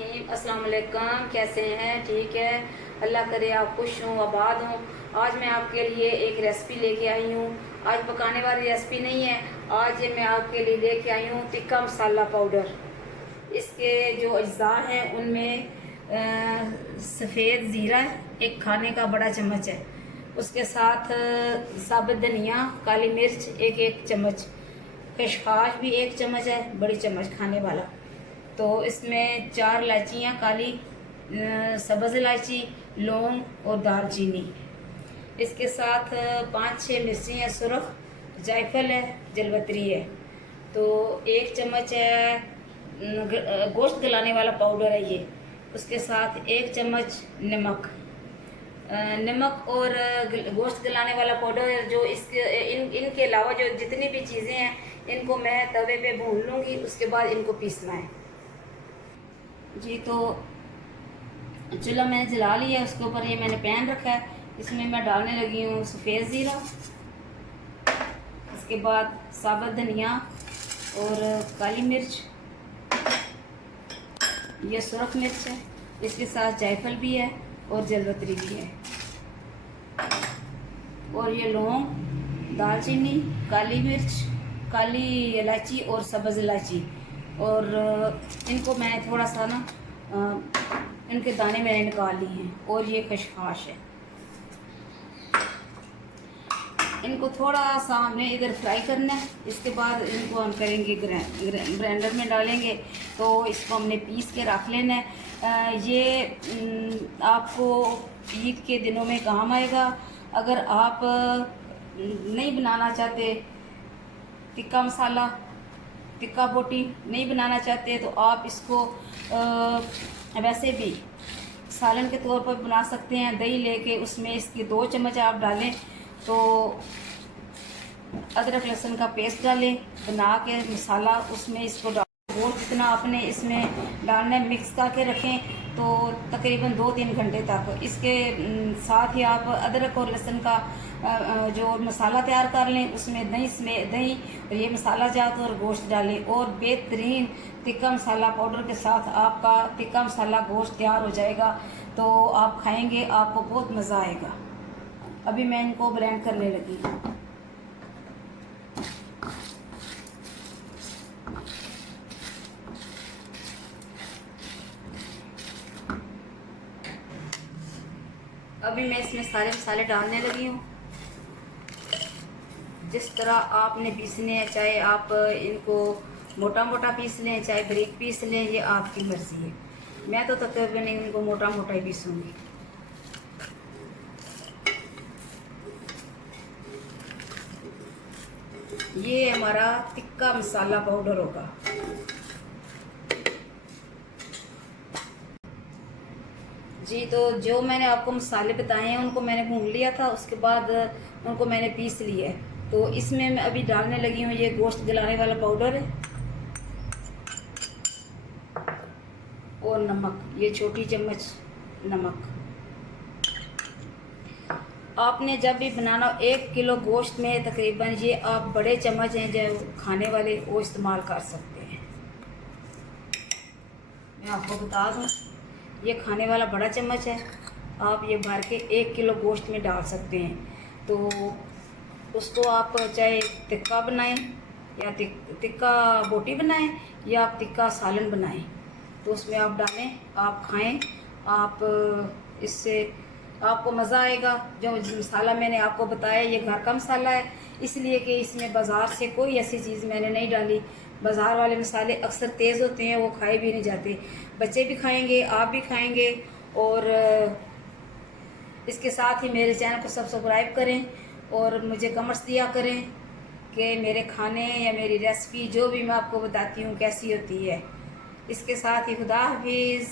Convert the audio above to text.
रहीम। अस्सलाम वालेकुम। कैसे हैं? ठीक है, अल्लाह करे आप खुश हों, आबाद हों। आज मैं आपके लिए एक रेसिपी लेके आई हूँ। आज पकाने वाली रेसिपी नहीं है, आज मैं आपके लिए लेके आई हूँ टिक्का मसाला पाउडर। इसके जो अज्जा हैं उनमें सफ़ेद ज़ीरा एक खाने का बड़ा चम्मच है, उसके साथ साबुत धनिया, काली मिर्च एक चम्मच, खसखस भी एक चम्मच है, बड़ी चम्मच खाने वाला। तो इसमें 4 इलायचियाँ काली, सब्ज़ इलायची, लौंग और दालचीनी। इसके साथ 5-6 मिर्ची हैं सुरख, जायफल है, जलवतरी है। तो 1 चम्मच है गोश्त गलाने वाला पाउडर है ये। उसके साथ 1 चम्मच नमक और गोश्त गलाने वाला पाउडर। जो इनके अलावा जो जितनी भी चीज़ें हैं इनको मैं तवे पे भून लूँगी, उसके बाद इनको पीसना है जी। तो चूल्हा मैंने जला लिया है, उसके ऊपर ये मैंने पैन रखा है, इसमें मैं डालने लगी हूँ सफ़ेद ज़ीरा, इसके बाद साबुत धनिया और काली मिर्च, ये सुरख मिर्च है, इसके साथ जायफल भी है और जलवतरी भी है, और ये लौंग, दालचीनी, काली मिर्च, काली इलायची और सब्ज़ इलायची। और इनको मैंने थोड़ा सा ना इनके दाने मैंने निकाल लिए हैं, और ये खसखस है। इनको थोड़ा सा हमने इधर फ्राई करना है, इसके बाद इनको हम करेंगे ग्राइंडर में डालेंगे, तो इसको हमने पीस के रख लेना है। ये आपको ईद के दिनों में काम आएगा। अगर आप नहीं बनाना चाहते टिक्का मसाला, टिक्का बोटी नहीं बनाना चाहते, तो आप इसको वैसे भी सालन के तौर पर बना सकते हैं। दही लेके उसमें इसके 2 चम्मच आप डालें, तो अदरक लहसुन का पेस्ट डालें, बना के मसाला उसमें इसको डाल, वो जितना आपने इसमें डालना है मिक्स करके रखें, तो तकरीबन 2-3 घंटे तक। इसके साथ ही आप अदरक और लहसुन का जो मसाला तैयार कर लें, उसमें दही और ये मसाला जात और गोश्त डालें, और बेहतरीन टिक्का मसाला पाउडर के साथ आपका टिक्का मसाला गोश्त तैयार हो जाएगा। तो आप खाएंगे, आपको बहुत मज़ा आएगा। अभी मैं इनको ब्लेंड करने लगी हूँ। अभी मैं इसमें सारे मसाले डालने लगी हूँ। जिस तरह आपने पीसने हैं, चाहे आप इनको मोटा मोटा पीस लें, चाहे बारीक पीस लें, ये आपकी मर्ज़ी है। मैं तो तकरीबन इनको मोटा मोटा ही पीसूँगी। ये हमारा टिक्का मसाला पाउडर होगा। जी, तो जो मैंने आपको मसाले बताए हैं उनको मैंने भून लिया था, उसके बाद उनको मैंने पीस लिया है। तो इसमें मैं अभी डालने लगी हूँ ये गोश्त गलाने वाला पाउडर है, और नमक, ये छोटी चम्मच नमक। आपने जब भी बनाना 1 किलो गोश्त में तकरीबन ये आप बड़े चम्मच हैं जो खाने वाले वो इस्तेमाल कर सकते हैं। मैं आपको बता दूँ, ये खाने वाला बड़ा चम्मच है, आप ये भर के 1 किलो गोश्त में डाल सकते हैं। तो उसको आप चाहे टिक्का बनाएं या टिक्का बोटी बनाएं, या आप टिक्का सालन बनाएं, तो उसमें आप डालें, आप खाएं, आप इससे आपको मज़ा आएगा। जो मसाला मैंने आपको बताया ये घर का मसाला है, इसलिए कि इसमें बाज़ार से कोई ऐसी चीज़ मैंने नहीं डाली। बाज़ार वाले मसाले अक्सर तेज़ होते हैं, वो खाए भी नहीं जाते। बच्चे भी खाएंगे, आप भी खाएंगे। और इसके साथ ही मेरे चैनल को सब्सक्राइब करें और मुझे कमेंट्स दिया करें कि मेरे खाने या मेरी रेसिपी जो भी मैं आपको बताती हूँ कैसी होती है। इसके साथ ही खुदा हाफिज़।